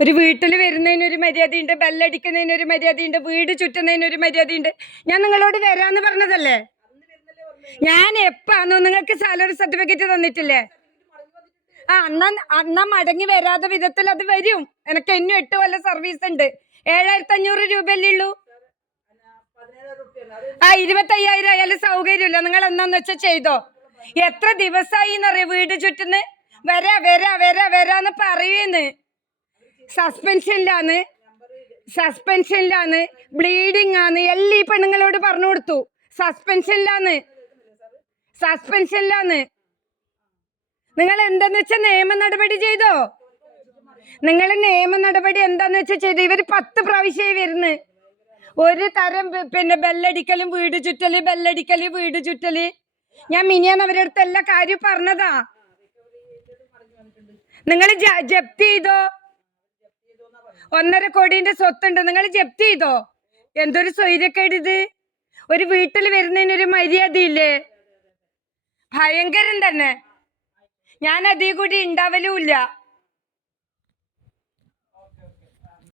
ഒരു വീട്ടിൽ വരുന്നതിനൊരു മര്യാദയുണ്ട് ബെല്ലടിക്കുന്നതിനൊരു മര്യാദയുണ്ട് വീട് ചുറ്റുന്നതിനൊരു മര്യാദയുണ്ട്. ഞാൻ നിങ്ങളോട് വരാന്ന് പറഞ്ഞതല്ലേ? ഞാൻ എപ്പാന്നോ നിങ്ങൾക്ക് സാലറി സർട്ടിഫിക്കറ്റ് തന്നിട്ടില്ലേ? ആ അന്നാ അന്നാ മടങ്ങി വരാത്ത വിധത്തിൽ അത് വരും. എനിക്ക് എന്നും എട്ട് കൊല്ലം സർവീസ് ഉണ്ട്. ഏഴായിരത്തി അഞ്ഞൂറ് രൂപയല്ലേ ഉള്ളൂ? ആ ഇരുപത്തയ്യായിരം ആയാലും സൗകര്യമില്ല. നിങ്ങൾ എന്നാന്ന് വെച്ചാൽ ചെയ്തോ. എത്ര ദിവസമായി എന്നറിയോ വീട് ചുറ്റുന്ന്? വരാ വരാ വരാ വരാന്ന് പറയുന്ന്. സസ്പെൻഷനിലാന്ന് സസ്പെൻഷനിലാണ് ബ്ലീഡിംഗ് ആണ്. എല്ലാം ഈ പെണ്ണുങ്ങളോട് പറഞ്ഞു കൊടുത്തു. സസ്പെൻഷനിലാണ് സസ്പെൻഷനിലാണ് നിങ്ങൾ എന്താന്ന് വെച്ചാൽ നിയമ നടപടി ചെയ്തോ? നിങ്ങൾ നിയമ നടപടി എന്താന്ന് വെച്ചാൽ ചെയ്തു? ഇവർ പത്ത് പ്രാവശ്യമായി വരുന്നു. ഒരു തരം പിന്നെ ബെല്ലടിക്കലും വീട് ചുറ്റൽ ബെല്ലടിക്കൽ വീട് ചുറ്റൽ. ഞാൻ മിനിയാണ് അവരുടെ അടുത്ത് എല്ലാ കാര്യവും പറഞ്ഞതാ. നിങ്ങൾ ജപ്തി ചെയ്തോ? ഒന്നര കോടിന്റെ സ്വത്തുണ്ട്. നിങ്ങൾ ജപ്തി ചെയ്തോ? എന്തൊരു സ്വൈര്യക്കേട് ഇത് ഒരു വീട്ടിൽ വരുന്നതിന് വരുന്നതിനൊരു മര്യാദയില്ലേ? ഭയങ്കരം തന്നെ. ഞാൻ അതീ കൂടി ഉണ്ടാവലുമില്ല